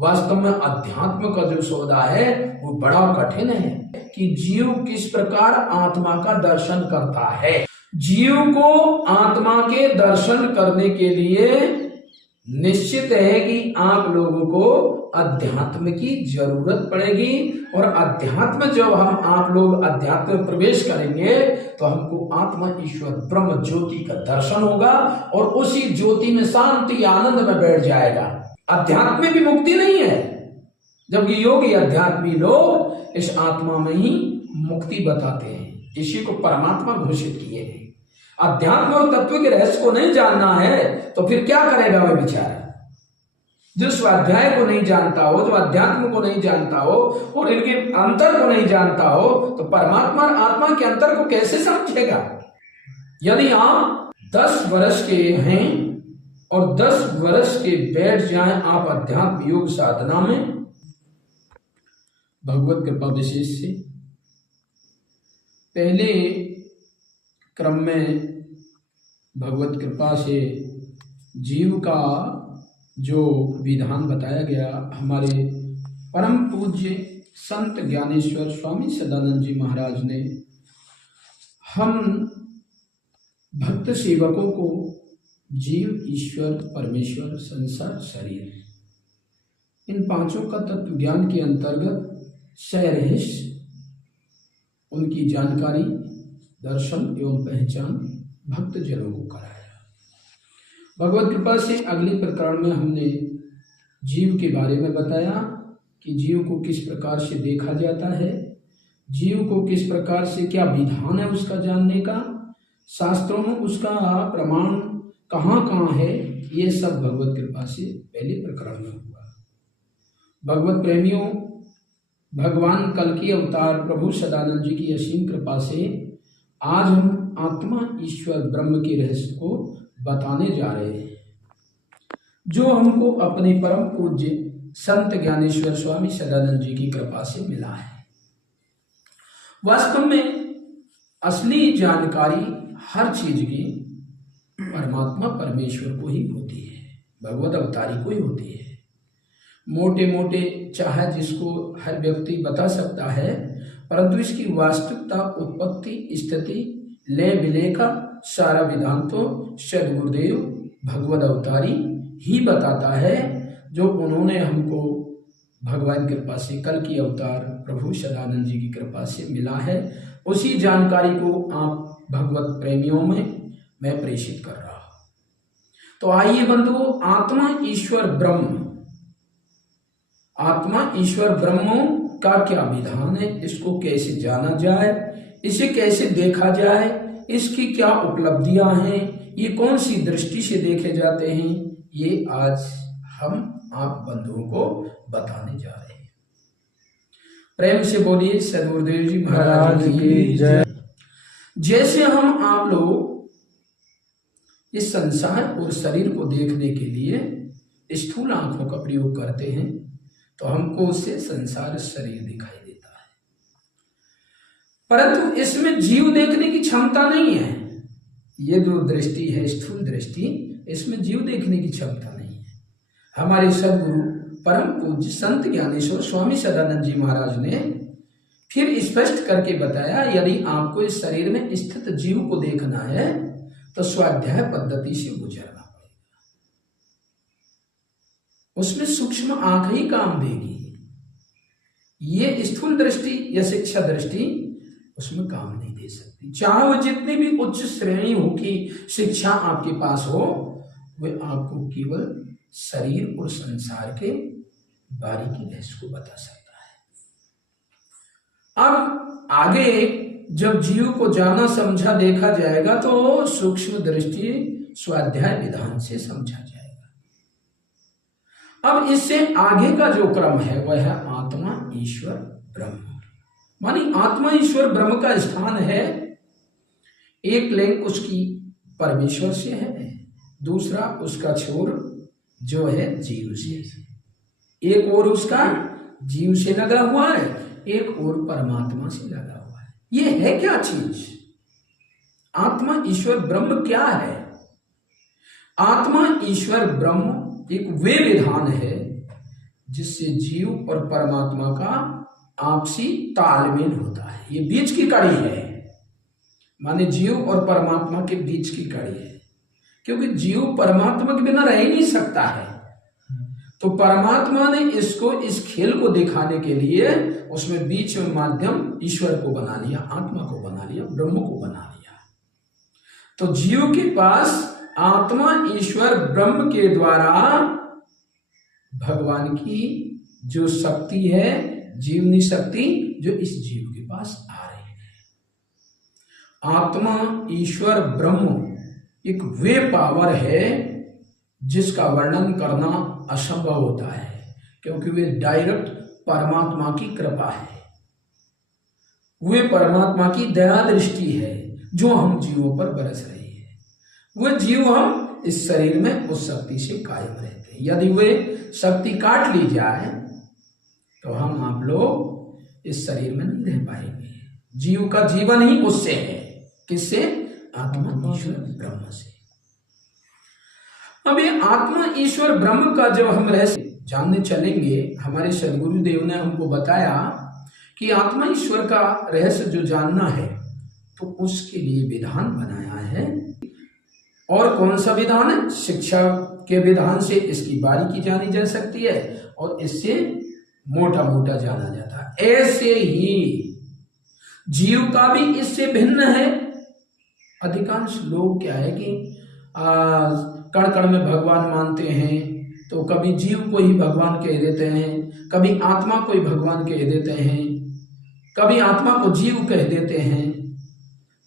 वास्तव में अध्यात्म का जो सौदा है वो बड़ा कठिन है कि जीव किस प्रकार आत्मा का दर्शन करता है। जीव को आत्मा के दर्शन करने के लिए निश्चित है कि आप लोगों को अध्यात्म की जरूरत पड़ेगी, और अध्यात्म जब हम आप लोग अध्यात्म में प्रवेश करेंगे तो हमको आत्मा ईश्वर ब्रह्म ज्योति का दर्शन होगा, और उसी ज्योति में शांति आनंद में बैठ जाएगा। अध्यात्म में भी मुक्ति नहीं है, जबकि योगी अध्यात्मी लोग इस आत्मा में ही मुक्ति बताते हैं, इसी को परमात्मा घोषित किए हैं। अध्यात्म और तत्व के रहस्य को नहीं जानना है तो फिर क्या करेगा वह बेचारा? जो स्वाध्याय को नहीं जानता हो, जो अध्यात्म को नहीं जानता हो और इनके अंतर को नहीं जानता हो, तो परमात्मा और आत्मा के अंतर को कैसे समझेगा? यदि आप 10 वर्ष के हैं और 10 वर्ष के बैठ जाएं आप अध्यात्म योग साधना में, भगवत कृपा विशेष से पहले क्रम में भगवत कृपा से जीव का जो विधान बताया गया, हमारे परम पूज्य संत ज्ञानेश्वर स्वामी सदानंद जी महाराज ने हम भक्त सेवकों को जीव, ईश्वर, परमेश्वर, संसार, शरीर, इन पांचों का तत्व ज्ञान के अंतर्गत सहरहस्य उनकी जानकारी, दर्शन एवं पहचान भक्त जनों को कराया। भगवत कृपा से अगले प्रकरण में हमने जीव के बारे में बताया कि जीव को किस प्रकार से देखा जाता है, जीव को किस प्रकार से क्या विधान है उसका जानने का, शास्त्रों में उसका प्रमाण कहाँ कहाँ है, ये सब भगवत कृपा से पहले प्रकरण में हुआ। भगवत प्रेमियों, भगवान कल की अवतार प्रभु सदानंद जी की असीम कृपा से आज हम आत्मा ईश्वर ब्रह्म के रहस्य को बताने जा रहे हैं, जो हमको अपने परम पूज्य संत ज्ञानेश्वर स्वामी सदानंद जी की कृपा से मिला है। वास्तव में असली जानकारी हर चीज की परमात्मा परमेश्वर को ही होती है, भगवत अवतारी को ही होती है। मोटे मोटे चाहे जिसको हर व्यक्ति बता सकता है, परंतु इसकी वास्तविकता, उत्पत्ति, स्थिति, लय विलय का सारा विधान तो सद्गुरुदेव भगवत अवतारी ही बताता है, जो उन्होंने हमको भगवान कृपा से कल की अवतार प्रभु सदानंद जी की कृपा से मिला है। उसी जानकारी को आप भगवत प्रेमियों में मैं प्रेषित कर रहा हूं। तो आइए बंधुओं, आत्मा ईश्वर ब्रह्म, आत्मा ईश्वर ब्रह्म का क्या विधान है, इसको कैसे जाना जाए, इसे कैसे देखा जाए, इसकी क्या उपलब्धियां हैं, ये कौन सी दृष्टि से देखे जाते हैं, ये आज हम आप बंधुओं को बताने जा रहे हैं। प्रेम से बोलिए सद्गुरुदेव जी महाराज की जय। जैसे हम आप लोग इस संसार और शरीर को देखने के लिए स्थूल आंखों का प्रयोग करते हैं, तो हमको उससे संसार शरीर दिखाई देता है, परंतु इसमें जीव देखने की क्षमता नहीं है। ये जो दृष्टि है स्थूल दृष्टि, इसमें जीव देखने की क्षमता नहीं है। हमारे सद्गुरु परम पूज्य संत ज्ञानेश्वर स्वामी सदानंद जी महाराज ने फिर स्पष्ट करके बताया, यदि आपको इस शरीर में स्थित जीव को देखना है तो स्वाध्याय पद्धति से गुजरना पड़ेगा। उसमें सूक्ष्म आंख ही काम देगी। ये स्थूल दृष्टि या शिक्षा दृष्टि उसमें काम नहीं दे सकती। चाहे वो जितनी भी उच्च श्रेणी हो की शिक्षा आपके पास हो, वे आपको केवल शरीर और संसार के बारीकी रहस्य को बता सकता है। अब आगे जब जीव को जाना समझा देखा जाएगा तो सूक्ष्म दृष्टि स्वाध्याय विधान से समझा जाएगा। अब इससे आगे का जो क्रम है वह है आत्मा ईश्वर ब्रह्म। मानी आत्मा ईश्वर ब्रह्म का स्थान है, एक लिंग उसकी परमेश्वर से है, दूसरा उसका छोर जो है जीव से, एक और उसका जीव से लगा हुआ है, एक और परमात्मा से लगा हुआ है। ये है क्या चीज? आत्मा ईश्वर ब्रह्म क्या है? आत्मा ईश्वर ब्रह्म एक वे विधान है जिससे जीव और परमात्मा का आपसी तालमेल होता है। ये बीच की कड़ी है, माने जीव और परमात्मा के बीच की कड़ी है, क्योंकि जीव परमात्मा के बिना रह ही नहीं सकता है। तो परमात्मा ने इसको, इस खेल को दिखाने के लिए उसमें बीच में माध्यम ईश्वर को बना लिया, आत्मा को बना लिया, ब्रह्म को बना लिया। तो जीव के पास आत्मा ईश्वर ब्रह्म के द्वारा भगवान की जो शक्ति है, जीवनी शक्ति, जो इस जीव के पास आ रही है। आत्मा ईश्वर ब्रह्म एक वे पावर है जिसका वर्णन करना असंभव होता है, क्योंकि वे डायरेक्ट परमात्मा की कृपा है, वे परमात्मा की दया दृष्टि है जो हम जीवों पर बरस रही है। वे जीव हम इस शरीर में उस शक्ति से कायम रहते हैं। यदि वे शक्ति काट ली जाए तो हम आप लोग इस शरीर में नहीं रह पाएंगे। जीव का जीवन ही उससे है। किससे? आत्मा ईश्वर ब्रह्म से। अब ये आत्मा ईश्वर ब्रह्म का जब हम रहस्य जानने चलेंगे, हमारे सदगुरुदेव ने हमको बताया कि आत्मा ईश्वर का रहस्य जो जानना है तो उसके लिए विधान बनाया है। और कौन सा विधान है? शिक्षा के विधान से इसकी बारीकी जानी जा सकती है और इससे मोटा मोटा जाना जाता है। ऐसे ही जीव का भी इससे भिन्न है। अधिकांश लोग क्या है कि कण कण में भगवान मानते हैं, तो कभी जीव को ही भगवान कह देते हैं, कभी आत्मा को ही भगवान कह देते हैं, कभी आत्मा को जीव कह देते हैं,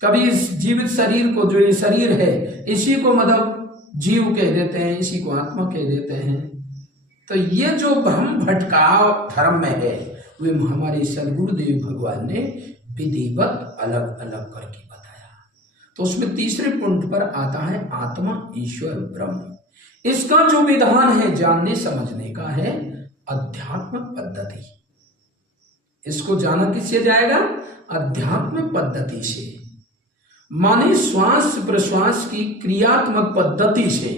कभी इस जीवित शरीर को, जो ये शरीर है, इसी को मतलब जीव कह देते हैं, इसी को आत्मा कह देते हैं। तो ये जो भ्रम भटकाव धर्म में है, वे हमारे सदगुरुदेव भगवान ने विधिवत अलग अलग करके बताया। तो उसमें तीसरे पॉइंट पर आता है आत्मा ईश्वर ब्रह्म। इसका जो विधान है जानने समझने का है अध्यात्म पद्धति। इसको जाना किससे जाएगा? अध्यात्म पद्धति से, माने श्वास प्रश्वास की क्रियात्मक पद्धति से।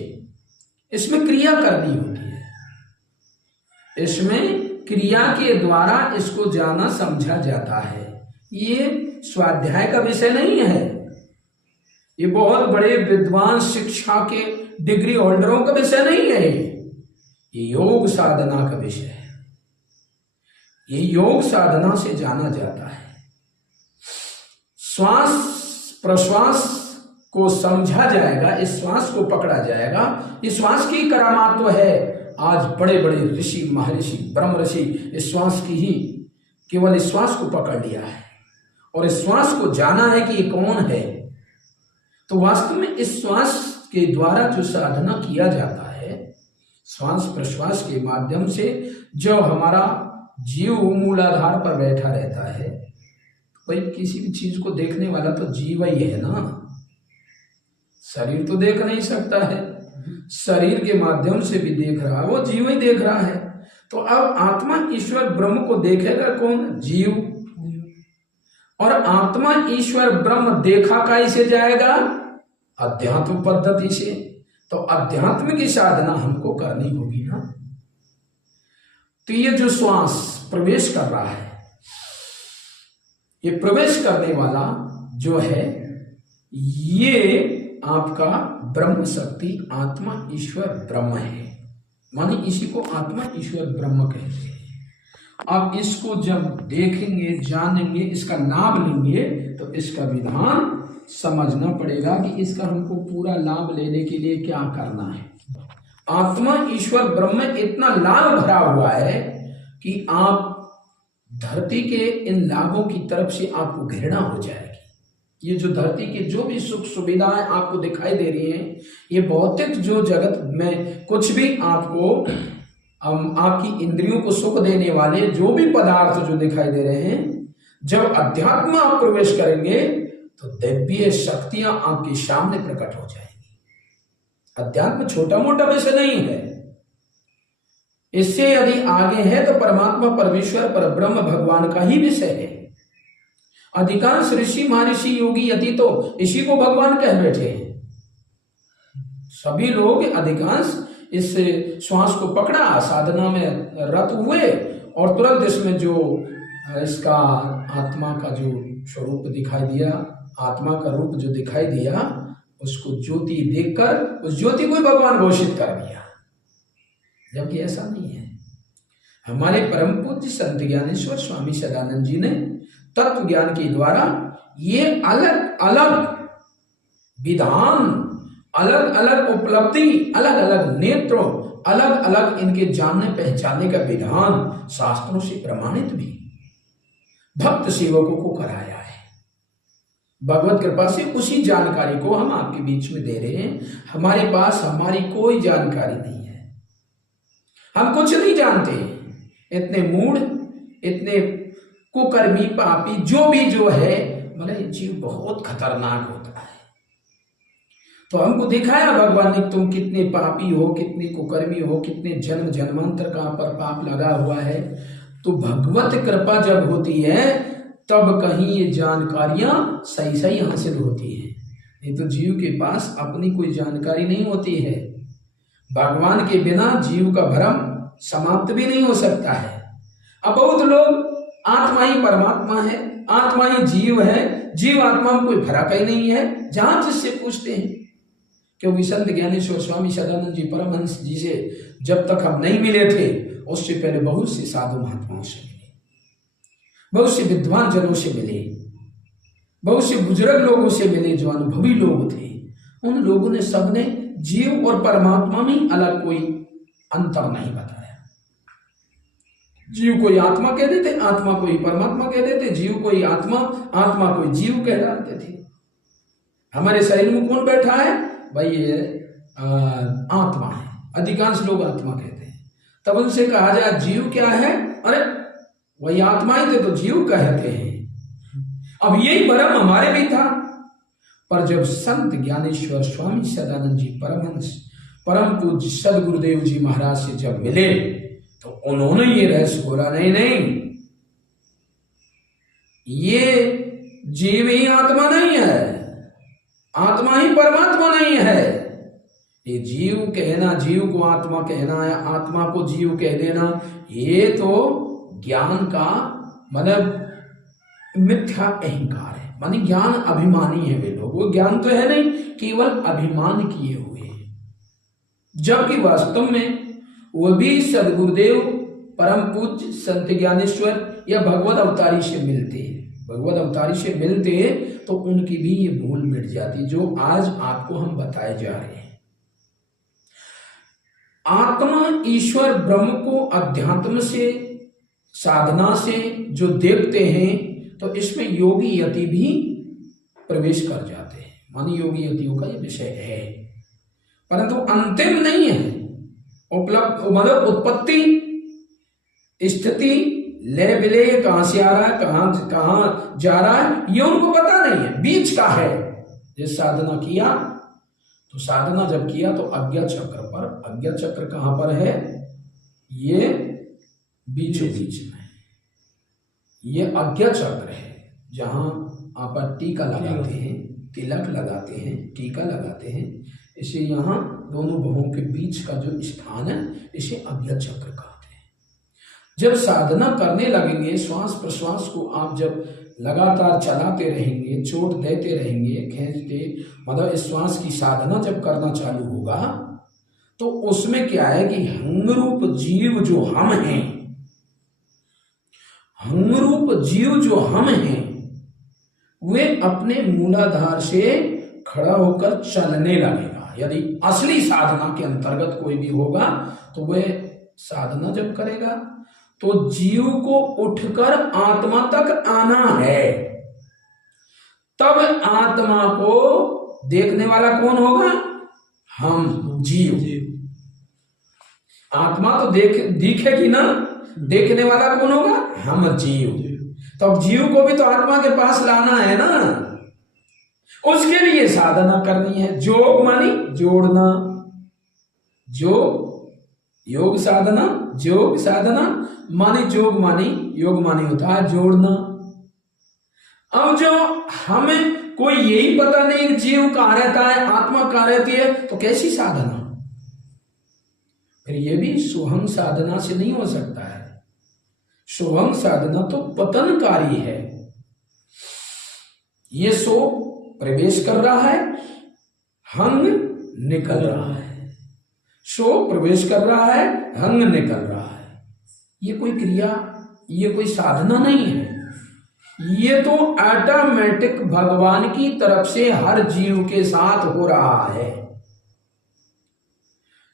इसमें क्रिया करनी होती है, इसमें क्रिया के द्वारा इसको जाना समझा जाता है। ये स्वाध्याय का विषय नहीं है, ये बहुत बड़े विद्वान शिक्षा के डिग्री होल्डरों का विषय नहीं है, ये योग साधना का विषय है। ये योग साधना से जाना जाता है। श्वास प्रश्वास को समझा जाएगा, इस श्वास को पकड़ा जाएगा। इस श्वास की करामात तो है। आज बड़े बड़े ऋषि महर्षि ब्रह्म ऋषि इस श्वास की ही, केवल इस श्वास को पकड़ लिया है और इस श्वास को जाना है कि ये कौन है। तो वास्तव में इस श्वास के द्वारा जो साधना किया जाता है, श्वास प्रश्वास के माध्यम से, जो हमारा जीव मूलाधार पर बैठा रहता है, भाई किसी भी चीज को देखने वाला तो जीव ही है ना, शरीर तो देख नहीं सकता है, शरीर के माध्यम से भी देख रहा है, वो जीव ही देख रहा है। तो अब आत्मा ईश्वर ब्रह्म को देखेगा कौन? जीव। और आत्मा ईश्वर ब्रह्म देखा कैसे जाएगा? अध्यात्म पद्धति से। तो अध्यात्म की साधना हमको करनी होगी ना। तो ये जो श्वास प्रवेश कर रहा है, ये प्रवेश करने वाला जो है, ये आपका ब्रह्म शक्ति आत्मा ईश्वर ब्रह्म है, माने इसी को आत्मा ईश्वर ब्रह्म कहते हैं। अब इसको जब देखेंगे, जानेंगे, इसका नाम लेंगे, तो इसका विधान समझना पड़ेगा कि इसका हमको पूरा लाभ लेने के लिए क्या करना है। आत्मा ईश्वर ब्रह्म में इतना लाभ भरा हुआ है कि आप धरती के इन लाभों की तरफ से आपको घृणा हो जाएगी। ये जो धरती की जो भी सुख सुविधाएं आपको दिखाई दे रही हैं, ये भौतिक जो जगत में कुछ भी आपको आपकी इंद्रियों को सुख देने वाले जो भी पदार्थ जो दिखाई दे रहे हैं, जब अध्यात्म आप प्रवेश करेंगे तो दिव्य शक्तियां आपके सामने प्रकट हो जाएंगी। अध्यात्म छोटा मोटा विषय नहीं है, इससे यदि आगे है तो परमात्मा परमेश्वर पर ब्रह्म भगवान का ही विषय है। अधिकांश ऋषि महर्षि योगी यति तो इसी को भगवान कह बैठे हैं। सभी लोग अधिकांश इस श्वास को पकड़ा, साधना में रत हुए और तुरंत इसमें जो इसका आत्मा का जो स्वरूप दिखाई दिया, आत्मा का रूप जो दिखाई दिया, उसको ज्योति देखकर उस ज्योति को भगवान घोषित कर दिया। जबकि ऐसा नहीं है। हमारे परम पूज्य संत ज्ञानेश्वर स्वामी सदानंद जी ने तत्व ज्ञान के द्वारा ये अलग अलग विधान, अलग अलग उपलब्धि, अलग अलग नेत्रों, अलग अलग इनके जानने पहचानने का विधान शास्त्रों से प्रमाणित भी भक्त सेवकों को कराया है। भगवत कृपा से उसी जानकारी को हम आपके बीच में दे रहे हैं। हमारे पास हमारी कोई जानकारी नहीं है, हम कुछ नहीं जानते। इतने मूढ़, इतने कुकर्मी, पापी जो है, मतलब जीव बहुत खतरनाक होता है। तो हमको दिखाया भगवान ने, तुम कितने पापी हो, कितने कुकर्मी हो, कितने जन्म जन्मांतर का पर पाप लगा हुआ है। तो भगवत कृपा जब होती है तब कहीं ये जानकारियां सही सही हासिल होती है। नहीं तो जीव के पास अपनी कोई जानकारी नहीं होती है। भगवान के बिना जीव का भ्रम समाप्त भी नहीं हो सकता है। अब बहुत लोग आत्मा ही परमात्मा है, आत्मा ही जीव है, जीव आत्मा में कोई फर्क ही नहीं है, जहां जिससे पूछते हैं। क्योंकि संत ज्ञानेश्वर स्वामी सदानंद जी परमहंस जी से जब तक हम नहीं मिले थे, उससे पहले बहुत से साधु महात्माओं से मिले, बहुत से विद्वान जनों से मिले, बहुत से बुजुर्ग लोगों से मिले जो अनुभवी लोग थे। उन लोगों ने सबने जीव और परमात्मा में अलग कोई अंतर नहीं बताया। जीव कोई आत्मा कह देते, आत्मा कोई परमात्मा कह देते, जीव कोई आत्मा, आत्मा कोई जीव कह डालते थे। हमारे शरीर में कौन बैठा है भाई? ये आत्मा है। अधिकांश लोग आत्मा कहते हैं। तब उनसे कहा जाए जीव क्या है, अरे वही आत्मा ही थे तो जीव कहते हैं। अब यही भ्रम हमारे भी था। पर जब संत ज्ञानेश्वर स्वामी सदानंद जी परमहंस परम पूज्य सदगुरुदेव जी महाराज से जब मिले तो उन्होंने ये रहस्य बोला, नहीं, ये जीव ही आत्मा नहीं है, आत्मा ही परमात्मा नहीं है। ये जीव कहना, जीव को आत्मा कहना या आत्मा को जीव कह देना, ये तो ज्ञान का मतलब मिथ्या अहंकार है। मानी ज्ञान अभिमानी है वे लोग। वो ज्ञान तो है नहीं, केवल अभिमान किए हुए हैं। जबकि वास्तव में वो भी सदगुरुदेव परम पूज्य संत ज्ञानेश्वर या भगवत अवतारी से मिलते हैं। भगवत अवतारी से मिलते तो उनकी भी ये भूल मिट जाती जो आज आपको हम बताए जा रहे हैं। आत्मा ईश्वर ब्रह्म को अध्यात्म से, साधना से जो देखते हैं तो इसमें योगी यति भी प्रवेश कर जाते हैं। मानी योगी यतियों का ये विषय है, परंतु अंतिम नहीं है। उपलब्ध मतलब उत्पत्ति, स्थिति, लय विलय कहां से आ रहा है, कहां जा रहा है, ये उनको पता नहीं है। बीच का है। जिस साधना किया तो साधना जब किया तो अज्ञा चक्र पर, अज्ञा चक्र कहां पर है? ये बीचों बीच में ये अज्ञा चक्र है, जहां आप टीका लगाते हैं, तिलक लगाते हैं, टीका लगाते हैं। इसे यहाँ दोनों भवों के बीच का जो स्थान है, इसे अज्ञा चक्र कहते हैं। जब साधना करने लगेंगे, श्वास प्रश्वास को आप जब लगातार चलाते रहेंगे, चोट देते रहेंगे, खींचते, मतलब श्वास की साधना जब करना चालू होगा तो उसमें क्या है कि हंगरूप जीव जो हम हैं, हंगरूप जीव जो हम हैं, वे अपने मूलाधार से खड़ा होकर चलने लगेगा। यदि असली साधना के अंतर्गत कोई भी होगा तो वह साधना जब करेगा तो जीव को उठकर आत्मा तक आना है। तब आत्मा को देखने वाला कौन होगा? हम जीव। आत्मा तो दिखेगी ना, देखने वाला कौन होगा? हम जीव। तब जीव को भी तो आत्मा के पास लाना है ना, उसके लिए साधना करनी है। जोग मानी जोड़ना, योग साधना, योग साधना मानी जोग मानी, योग मानी होता है जोड़ना। अब जो हमें कोई यही पता नहीं जीव कहां रहता है, आत्मा कहां रहती है, तो कैसी साधना? फिर ये भी सोहंग साधना से नहीं हो सकता है। सोहंग साधना तो पतनकारी है। ये सो प्रवेश कर रहा है, हंग निकल रहा है। सो प्रवेश कर रहा है, हंग निकल रहा है। ये कोई क्रिया, ये कोई साधना नहीं है। ये तो ऑटोमेटिक भगवान की तरफ से हर जीव के साथ हो रहा है।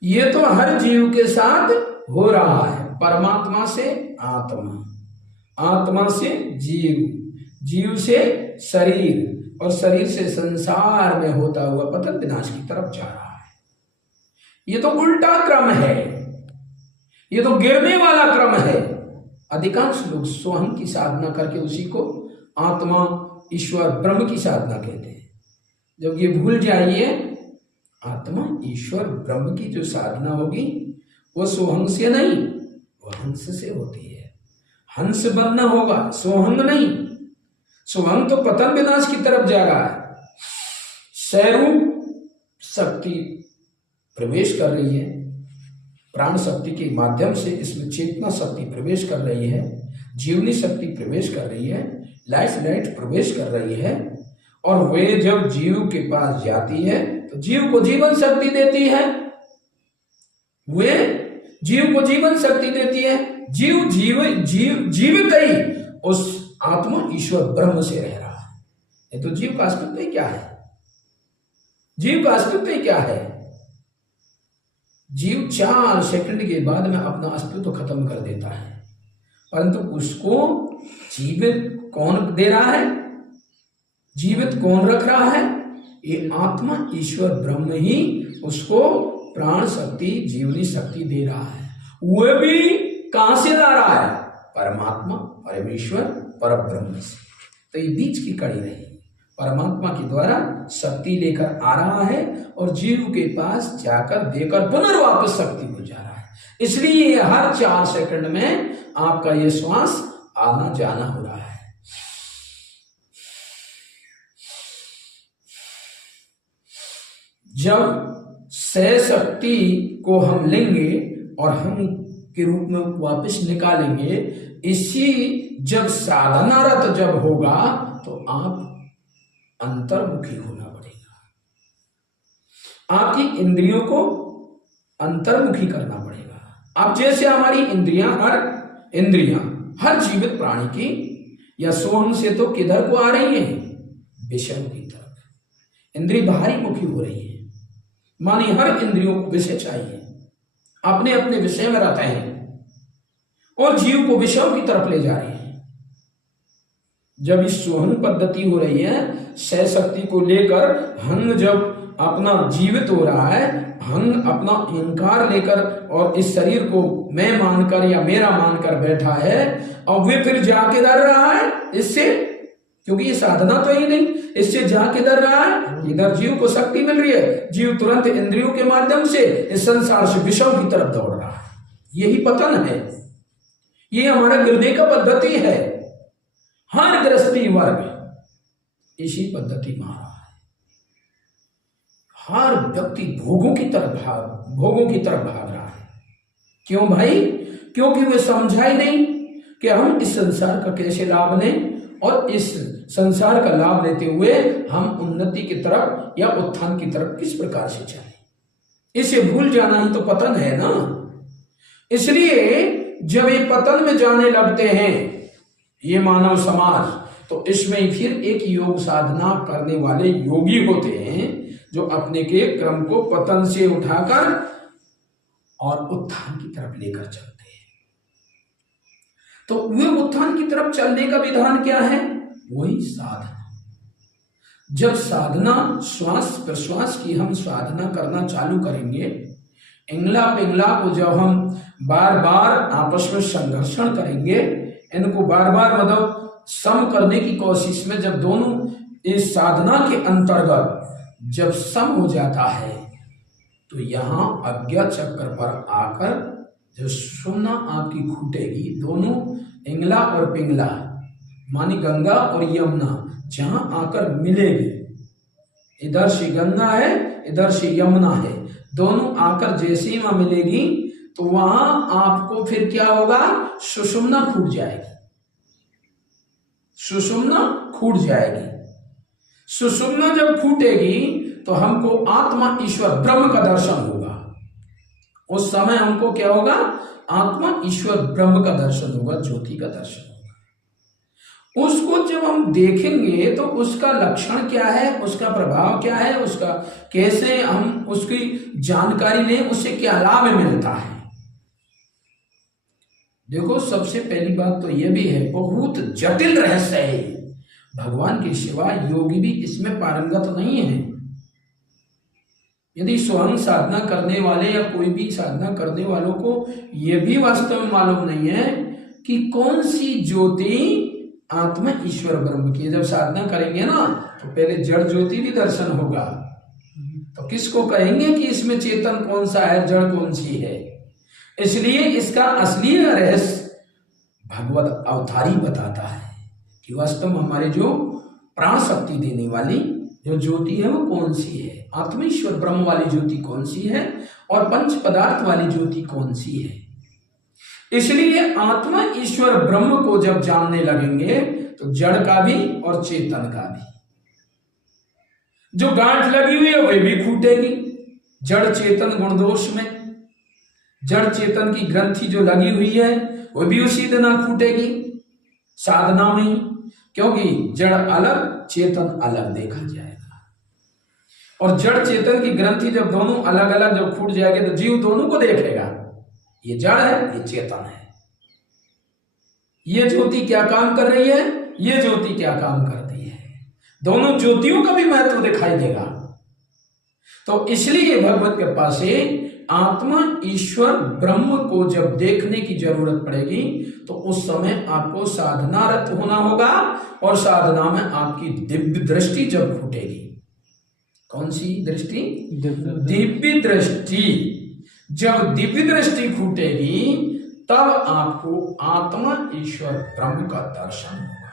ये तो हर जीव के साथ हो रहा है। परमात्मा से आत्मा, आत्मा से जीव, जीव से शरीर और शरीर से संसार में होता हुआ पतन विनाश की तरफ जा रहा है। ये तो उल्टा क्रम है, ये तो गिरने वाला क्रम है। अधिकांश लोग स्वयं की साधना करके उसी को आत्मा, ईश्वर, ब्रह्म की साधना कहते हैं। जब ये भूल जाइए, आत्मा, ईश्वर, ब्रह्म की जो साधना होगी वो सोहंग से नहीं, वो हंस से होती है। हंस बनना होगा, सोहंग नहीं। सोहंग तो पतन विनाश की तरफ जा रहा है। सैरूप शक्ति प्रवेश कर रही है, प्राण शक्ति के माध्यम से इसमें चेतना शक्ति प्रवेश कर रही है, जीवनी शक्ति प्रवेश कर रही है, लाइट प्रवेश कर रही है। और वे जब जीव के पास जाती है तो जीव को जीवन शक्ति देती है। वे जीव को जीवन शक्ति देती है। जीवित ही उस आत्मा, ईश्वर, ब्रह्म से रह रहा है। ये तो जीव का अस्तित्व ही क्या है? जीव का अस्तित्व ही क्या है? जीव 4 सेकंड के बाद में अपना अस्तित्व खत्म कर देता है, परंतु उसको जीवित कौन दे रहा है? जीवित कौन रख रहा है? ये आत्मा, ईश्वर, ब्रह्म ही उसको प्राण शक्ति, जीवनी शक्ति दे रहा है। वह भी कहां से ला रहा है? परमात्मा, परमेश्वर, परब्रह्म से। तो ये बीच की कड़ी रही, परमात्मा के द्वारा शक्ति लेकर आ रहा है और जीव के पास जाकर देकर पुनर्वापस शक्ति को जा रहा है। इसलिए हर 4 सेकंड में आपका ये श्वास आना जाना हो रहा है। जब सह शक्ति को हम लेंगे और हम के रूप में वापस निकालेंगे, इसी जब साधनारत जब होगा तो आप अंतर्मुखी होना पड़ेगा। आपकी इंद्रियों को अंतर्मुखी करना पड़ेगा। अब जैसे हमारी इंद्रियां हर जीवित प्राणी की या सोहम से तो किधर को आ रही है? विषय की तरफ। इंद्रिय बाहरी मुखी हो रही है। मानी हर इंद्रियों को विषय चाहिए, अपने अपने विषय में रहते हैं और जीव को विषयों की तरफ ले जा रही है। जब इस सोहन पद्धति हो रही है, सह शक्ति को लेकर हंग जब अपना जीवित हो रहा है, हंग अपना अहंकार लेकर और इस शरीर को मैं मानकर या मेरा मानकर बैठा है, और वे फिर जाके डर रहा है इससे, क्योंकि ये साधना तो ही नहीं, इससे जाके डर रहा है। इधर जीव को शक्ति मिल रही है, जीव तुरंत इंद्रियों के माध्यम से इस संसार से विषयों की तरफ दौड़ रहा है। यही पतन है, ये हमारा गिरने का पद्धति है। हर गृहस्थी वर्ग इसी पद्धति में आ रहा है। हर व्यक्ति भोगों की तरफ भाग रहा है। क्यों भाई? क्योंकि वे समझा ही नहीं कि हम इस संसार का कैसे लाभ लें और इस संसार का लाभ लेते हुए हम उन्नति की तरफ या उत्थान की तरफ किस प्रकार से चलें। इसे भूल जाना ही तो पतन है ना। इसलिए जब ये पतन में जाने लगते हैं ये मानव समाज, तो इसमें फिर एक योग साधना करने वाले योगी होते हैं जो अपने के क्रम को पतन से उठाकर और उत्थान की तरफ लेकर चलते हैं। तो वे उत्थान की तरफ चलने का विधान क्या है? वही साधना। जब साधना श्वास प्रश्वास की हम साधना करना चालू करेंगे, इंगला पिंगला को जब हम बार बार आपस में संघर्षण करेंगे, इनको बार बार मतलब सम करने की कोशिश में जब दोनों इस साधना के अंतर्गत जब सम हो जाता है, तो यहाँ अज्ञा चक्र पर आकर जो सुमना आपकी खूटेगी, दोनों इंगला और पिंगला मानी गंगा और यमुना जहां आकर मिलेगी, इधर से गंगा है इधर से यमुना है, दोनों आकर जैसे ही वहां मिलेगी तो वहां आपको फिर क्या होगा, सुषुम्ना फूट जाएगी, सुषुम्ना फूट जाएगी। सुषुम्ना जब फूटेगी तो हमको आत्मा ईश्वर ब्रह्म का दर्शन होगा। उस समय हमको क्या होगा, आत्मा ईश्वर ब्रह्म का दर्शन होगा, ज्योति का दर्शन होगा। उसको जब हम देखेंगे तो उसका लक्षण क्या है, उसका प्रभाव क्या है, उसका कैसे हम उसकी जानकारी लें, उससे क्या लाभ मिलता है। देखो सबसे पहली बात तो यह भी है, बहुत जटिल रहस्य है। भगवान के सिवा योगी भी इसमें पारंगत नहीं है। यदि स्वयं साधना करने वाले या कोई भी साधना करने वालों को यह भी वास्तव में मालूम नहीं है कि कौन सी ज्योति आत्मा ईश्वर ब्रह्म की। जब साधना करेंगे ना तो पहले जड़ ज्योति भी दर्शन होगा, तो किसको कहेंगे कि इसमें चेतन कौन सा है, जड़ कौन सी है। इसलिए इसका असली रहस्य भगवत अवतारी बताता है कि वास्तव में हमारे जो प्राण शक्ति देने वाली जो ज्योति है वो कौन सी है, आत्मेश्वर ब्रह्म वाली ज्योति कौन सी है और पंच पदार्थ वाली ज्योति कौन सी है। इसलिए आत्मा ईश्वर ब्रह्म को जब जानने लगेंगे तो जड़ का भी और चेतन का भी जो गांठ लगी हुई है वह भी फूटेगी। जड़ चेतन गुणदोष में जड़ चेतन की ग्रंथि जो लगी हुई है वह भी उसी दिन फूटेगी साधना में, क्योंकि जड़ अलग चेतन अलग देखा जाएगा। और जड़ चेतन की ग्रंथि जब दोनों अलग अलग जब फूट जाएगी तो जीव दोनों को देखेगा, ये जड़ है ये चेतन है, ये ज्योति क्या काम कर रही है, ये ज्योति क्या काम करती है। दोनों ज्योतियों का भी महत्व दिखाई देगा। तो इसलिए भगवत कृपा से आत्मा ईश्वर ब्रह्म को जब देखने की जरूरत पड़ेगी तो उस समय आपको साधनारत होना होगा और साधना में आपकी दिव्य दृष्टि जब फूटेगी। कौन सी दृष्टि, दिव्य दृष्टि। जब दिव्य दृष्टि फूटेगी तब आपको आत्मा ईश्वर ब्रह्म का दर्शन होगा।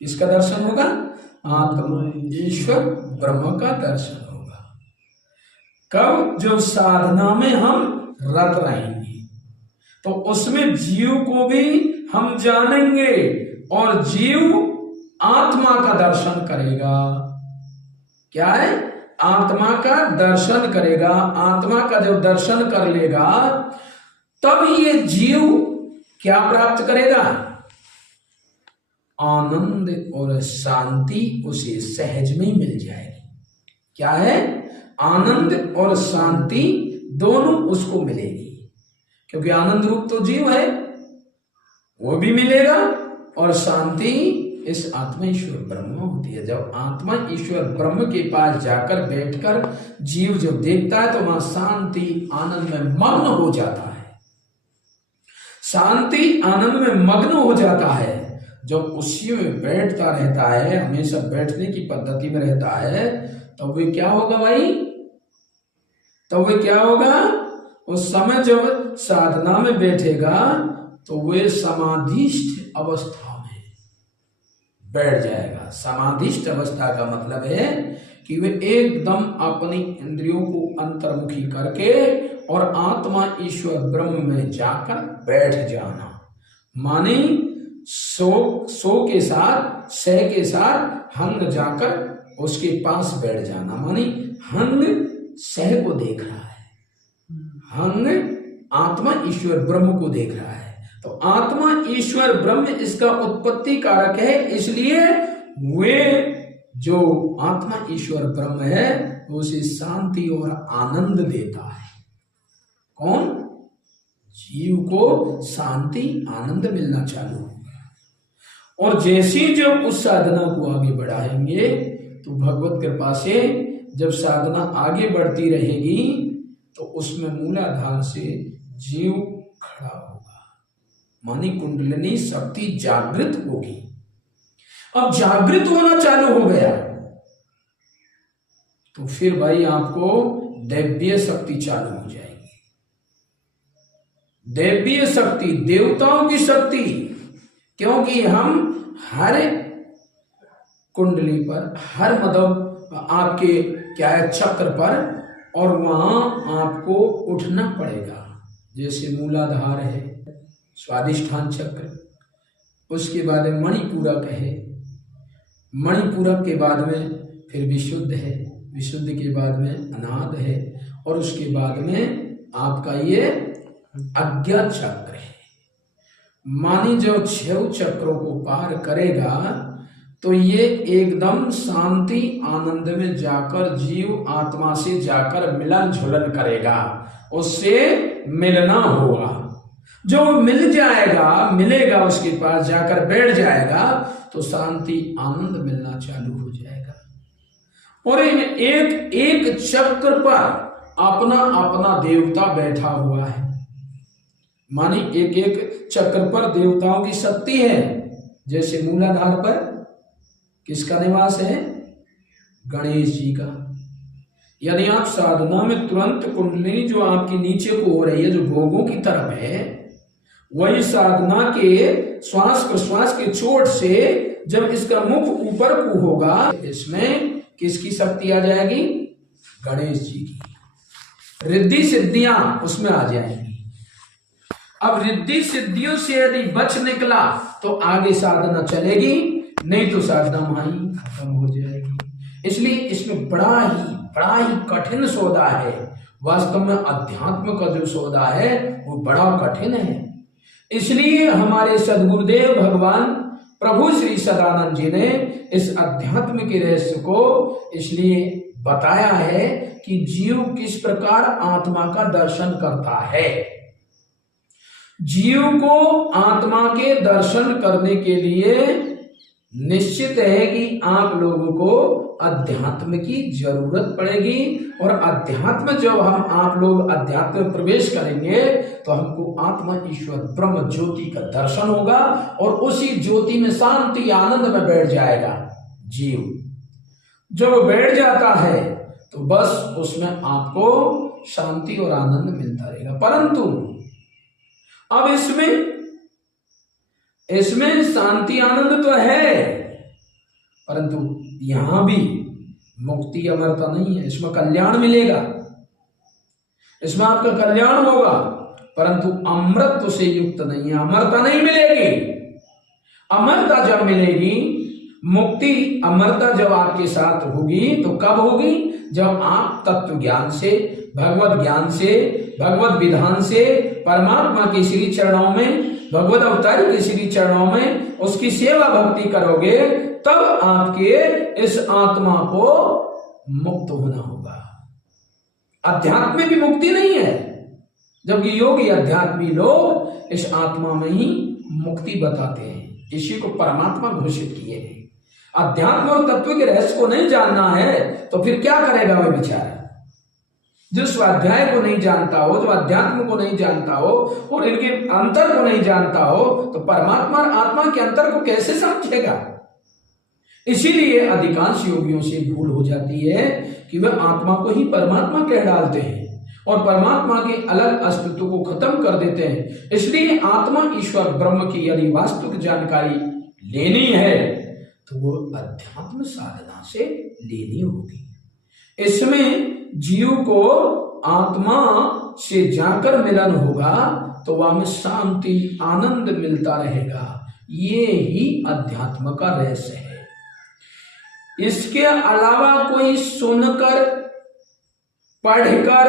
किसका दर्शन होगा, आत्मा ईश्वर ब्रह्म का दर्शन होगा। कब, जब साधना में हम रत रहेंगे तो उसमें जीव को भी हम जानेंगे और जीव आत्मा का दर्शन करेगा। क्या है, आत्मा का दर्शन करेगा। आत्मा का जब दर्शन कर लेगा तब ये जीव क्या प्राप्त करेगा, आनंद और शांति उसे सहज में मिल जाएगी। क्या है, आनंद और शांति दोनों उसको मिलेगी, क्योंकि आनंद रूप तो जीव है वो भी मिलेगा और शांति इस आत्मा ईश्वर ब्रह्म होती है। जब आत्मा ईश्वर ब्रह्म के पास जाकर बैठकर जीव जब देखता है तो वहां शांति आनंद में मग्न हो जाता है। शांति आनंद में मग्न हो जाता है। जब उसी में बैठता रहता है, हमेशा बैठने की पद्धति में रहता है, तब वे क्या होगा भाई, तब वे क्या होगा, उस समय जब साधना में बैठेगा तो वे समाधिष्ठ अवस्था में बैठ जाएगा। समाधिष्ठ अवस्था का मतलब है कि वे एकदम अपनी इंद्रियों को अंतर्मुखी करके और आत्मा ईश्वर ब्रह्म में जाकर बैठ जाना। माने सो के साथ सह के साथ हंग जाकर उसके पास बैठ जाना। माने हंग सह को देख रहा है, हंग आत्मा ईश्वर ब्रह्म को देख रहा है। तो आत्मा ईश्वर ब्रह्म इसका उत्पत्ति कारक है, इसलिए वे जो आत्मा ईश्वर ब्रह्म है वो उसे शांति और आनंद देता है। कौन, जीव को शांति आनंद मिलना चालू होगा। और जैसे जब उस साधना को आगे बढ़ाएंगे तो भगवत कृपा से जब साधना आगे बढ़ती रहेगी तो उसमें मूलाधार से जीव खड़ा होगा, मानी कुंडलिनी शक्ति जागृत होगी। अब जागृत होना चालू हो गया तो फिर भाई आपको दैवीय शक्ति चालू हो जाएगी। दैवीय शक्ति, देवताओं की शक्ति, क्योंकि हम हर कुंडली पर, हर मतलब आपके क्या है चक्र पर, और वहां आपको उठना पड़ेगा। जैसे मूलाधार है, स्वादिष्ठान चक्र, उसके बाद में मणिपूरक है, मणिपूरक के बाद में फिर विशुद्ध है, विशुद्ध के बाद में अनाद है, और उसके बाद में आपका ये अज्ञा चक्र है। मानी जब 6 चक्रों को पार करेगा तो ये एकदम शांति आनंद में जाकर जीव आत्मा से जाकर मिलन झुलन करेगा, उससे मिलना होगा। जो मिल जाएगा, मिलेगा, उसके पास जाकर बैठ जाएगा तो शांति आनंद मिलना चालू हो जाएगा। और इन एक एक चक्र पर अपना अपना देवता बैठा हुआ है। मानी एक एक चक्र पर देवताओं की शक्ति है। जैसे मूलाधार पर किसका निवास है? गणेश जी का। यदि आप साधना में तुरंत कुंडलिनी जो आपकी नीचे को हो रही है, जो भोगों की तरफ है, वही साधना के श्वास प्रश्वास के चोट से जब इसका मुख ऊपर को होगा, इसमें किसकी शक्ति आ जाएगी? गणेश जी की। रिद्धि सिद्धियां उसमें आ जाएंगी। अब रिद्धि सिद्धियों से यदि बच निकला तो आगे साधना चलेगी, नहीं तो साधना वहीं खत्म हो जाएगी। इसलिए इसमें बड़ा ही कठिन सौदा है। वास्तव में अध्यात्म का जो सौदा है वो बड़ा कठिन है। इसलिए हमारे सद्गुरुदेव भगवान प्रभु श्री सदानंद जी ने इस अध्यात्म के रहस्य को इसलिए बताया है कि जीव किस प्रकार आत्मा का दर्शन करता है। जीव को आत्मा के दर्शन करने के लिए निश्चित है कि आप लोगों को अध्यात्म की जरूरत पड़ेगी। और अध्यात्म जब आप लोग अध्यात्म में प्रवेश करेंगे तो हमको आत्मा ईश्वर ब्रह्म ज्योति का दर्शन होगा, और उसी ज्योति में शांति आनंद में बैठ जाएगा जीव। जब बैठ जाता है तो बस उसमें आपको शांति और आनंद मिलता रहेगा। परंतु अब इसमें शांति आनंद तो है, परंतु यहां भी मुक्ति अमरता नहीं है। इसमें कल्याण मिलेगा, इसमें आपका कल्याण होगा, परंतु अमृत से युक्त नहीं है। अमरता नहीं मिलेगी। अमरता जब मिलेगी, मुक्ति अमरता जब आपके साथ होगी तो कब होगी? जब आप तत्व ज्ञान से, भगवत ज्ञान से, भगवत विधान से, परमात्मा के श्री चरणों में, भगवत अवतारी के श्री चरणों में उसकी सेवा भक्ति करोगे, तब आपके इस आत्मा को मुक्त होना होगा। अध्यात्म में भी मुक्ति नहीं है, जबकि योगी अध्यात्मी लोग इस आत्मा में ही मुक्ति बताते हैं। इसी को परमात्मा घोषित किए हैं। अध्यात्म और तत्व के रहस्य को नहीं जानना है तो फिर क्या करेगा वह बेचारा? जो स्वाध्याय को नहीं जानता हो, जो अध्यात्म को नहीं जानता हो और इनके अंतर को नहीं जानता हो, तो परमात्मा और आत्मा के अंतर को कैसे समझेगा? इसीलिए अधिकांश योगियों से भूल हो जाती है कि वे आत्मा को ही परमात्मा कह डालते हैं और परमात्मा के अलग अस्तित्व को खत्म कर देते हैं। इसलिए आत्मा ईश्वर ब्रह्म की यदि वास्तविक जानकारी लेनी है तो वो अध्यात्म साधना से लेनी होगी। इसमें जीव को आत्मा से जाकर मिलन होगा तो वहां में शांति आनंद मिलता रहेगा। ये ही अध्यात्म का रहस्य है। इसके अलावा कोई सुनकर, पढ़कर,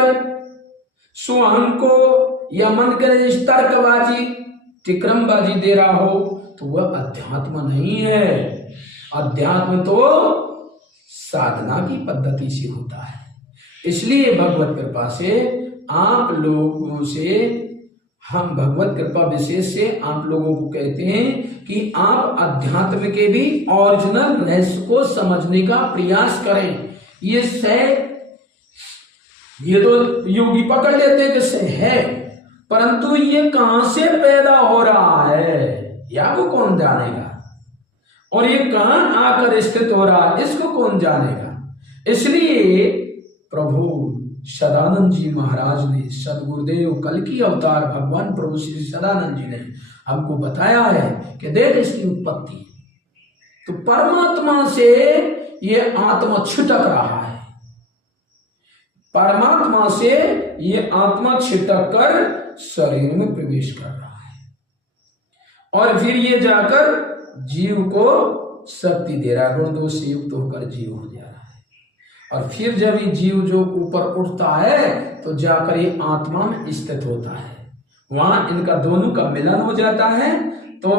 स्वयं को या मन के तर्कबाजी, टिक्रमबाजी दे रहा हो तो वह अध्यात्म नहीं है। अध्यात्म तो साधना की पद्धति से होता है। इसलिए भगवत कृपा से आप लोगों से, हम भगवत कृपा विशेष से आप लोगों को कहते हैं कि आप अध्यात्म के भी ओरिजिनल रहस्य को समझने का प्रयास करें। ये तो योगी पकड़ लेते हैं कि है, परंतु ये कहां से पैदा हो रहा है या वो कौन जानेगा, और ये कहां आकर स्थित हो रहा है इसको कौन जानेगा। इसलिए प्रभु सदानंद जी महाराज ने, सदगुरुदेव कल की अवतार भगवान प्रभु श्री सदानंद जी ने हमको बताया है कि देख इसकी उत्पत्ति तो परमात्मा से ये आत्मा छिटक रहा है। परमात्मा से ये आत्मा छिटक कर शरीर में प्रवेश कर रहा है और फिर ये जाकर जीव को शक्ति दे रहा है, गुण दोष से युक्त होकर जीव हो जा रहा है। और फिर जब ये जीव जो ऊपर उठता है तो जाकर ये आत्मा में स्थित होता है, वहां इनका दोनों का मिलन हो जाता है तो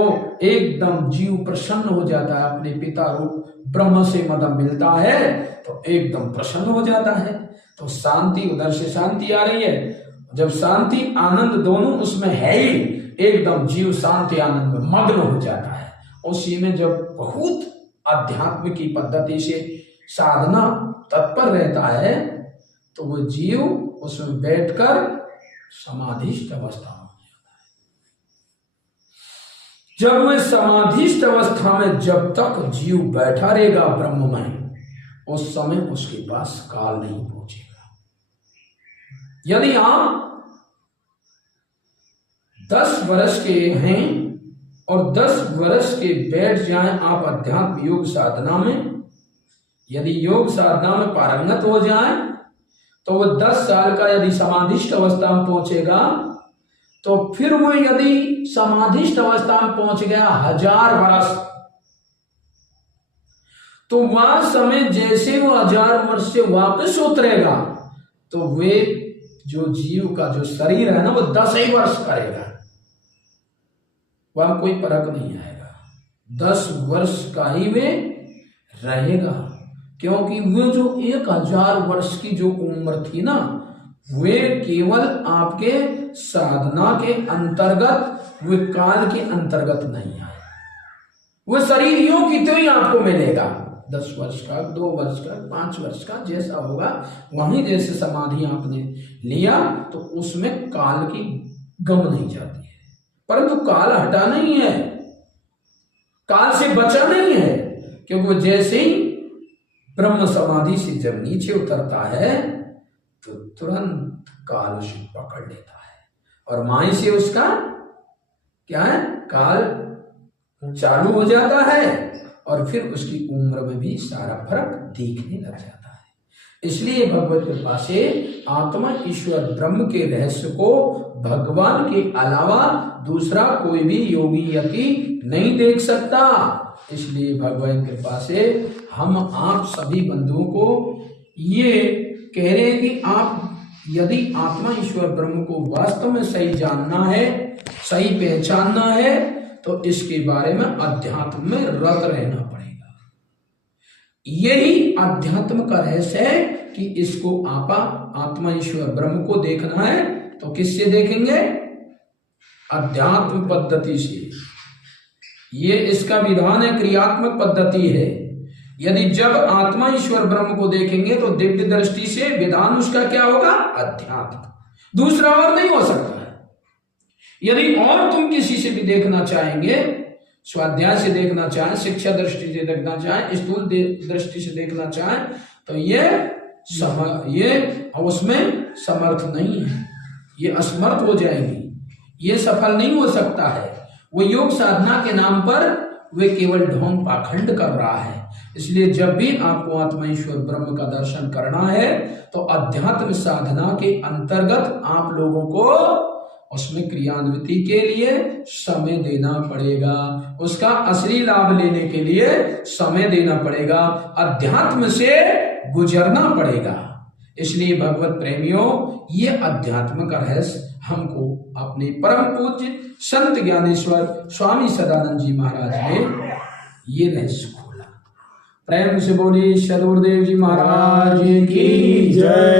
एकदम जीव प्रसन्न हो जाता है, अपने पिता रूप ब्रह्म से मदद मिलता है तो एकदम प्रसन्न हो जाता है। तो शांति, उधर से शांति आ रही है, जब शांति आनंद दोनों उसमें है ही, एकदम जीव शांति आनंद में मग्न हो जाता है। उसी में जब बहुत अध्यात्म की पद्धति से साधना तत्पर रहता है तो वो जीव उसमें बैठकर समाधिस्थ अवस्था में हो जाता है। जब वह समाधिस्थ अवस्था में जब तक जीव बैठा रहेगा ब्रह्म में, उस समय उसके पास काल नहीं पहुंचेगा। यदि आप 10 वर्ष के हैं और 10 वर्ष के बैठ जाएं आप अध्यात्म योग साधना में, यदि योग साधना में पारंगत हो जाए तो वो 10 साल का यदि समाधिस्थ अवस्था में पहुंचेगा तो फिर वो यदि समाधिस्थ अवस्था में पहुंच गया 1000 वर्ष, तो वह समय जैसे वो 1000 वर्ष से वापस उतरेगा तो वे जो जीव का जो शरीर है ना वो 10 ही वर्ष करेगा, वहां कोई फर्क नहीं आएगा, 10 वर्ष का ही वे रहेगा। क्योंकि वो जो 1000 वर्ष की जो उम्र थी ना, वे केवल आपके साधना के अंतर्गत, वे काल के अंतर्गत नहीं आए। वो शरीर योग की तो ही आपको मिलेगा, 10 वर्ष का, 2 वर्ष का, 5 वर्ष का, जैसा होगा वहीं जैसे समाधि आपने लिया तो उसमें काल की गम नहीं जाती है। परंतु काल हटा नहीं है, काल से बचा नहीं है, क्योंकि वो जैसे ही ब्रह्म समाधि से जब नीचे उतरता है तो तुरंत काल उसे पकड़ लेता है और माई से उसका क्या है, काल चालू हो जाता है और फिर उसकी उम्र में भी सारा फर्क दिखने लग जाता है। इसलिए भगवत कृपा से आत्मा ईश्वर ब्रह्म के रहस्य को भगवान के अलावा दूसरा कोई भी योगी यति नहीं देख सकता। इसलिए भगवान कृपा से हम आप सभी बंधुओं को ये कह रहे हैं कि आप यदि आत्मा ईश्वर ब्रह्म को वास्तव में सही जानना है, सही पहचानना है तो इसके बारे में अध्यात्म में रत रहना पड़ेगा। यही अध्यात्म का रहस्य है कि इसको आपा आत्मा ईश्वर ब्रह्म को देखना है तो किससे देखेंगे, अध्यात्म पद्धति से। ये इसका विधान है, क्रियात्मक पद्धति है। यदि जब आत्मा ईश्वर ब्रह्म को देखेंगे तो दिव्य दृष्टि से विधान उसका क्या होगा, अध्यात्म, दूसरा और नहीं हो सकता है। यदि और तुम किसी से भी देखना चाहेंगे, स्वाध्याय से देखना चाहें, शिक्षा दृष्टि से देखना चाहें, स्थूल दृष्टि से देखना चाहें तो ये उसमें समर्थ नहीं है, ये असमर्थ हो जाएंगी, ये सफल नहीं हो सकता है। वो योग साधना के नाम पर वे केवल ढोंग पाखंड कर रहा है। इसलिए जब भी आपको आत्मा ईश्वर ब्रह्म का दर्शन करना है तो अध्यात्म साधना के अंतर्गत आप लोगों को उसमें क्रियान्विति के लिए समय देना पड़ेगा, उसका असली लाभ लेने के लिए समय देना पड़ेगा, अध्यात्म से गुजरना पड़ेगा। इसलिए भगवत प्रेमियों, ये अध्यात्म का रहस्य हमको अपने परम पूज्य संत ज्ञानेश्वर स्वामी सदानंद जी महाराज ने ये रहस्य खोला। प्रेम से बोलिए सद्गुरुदेव जी महाराज की जय।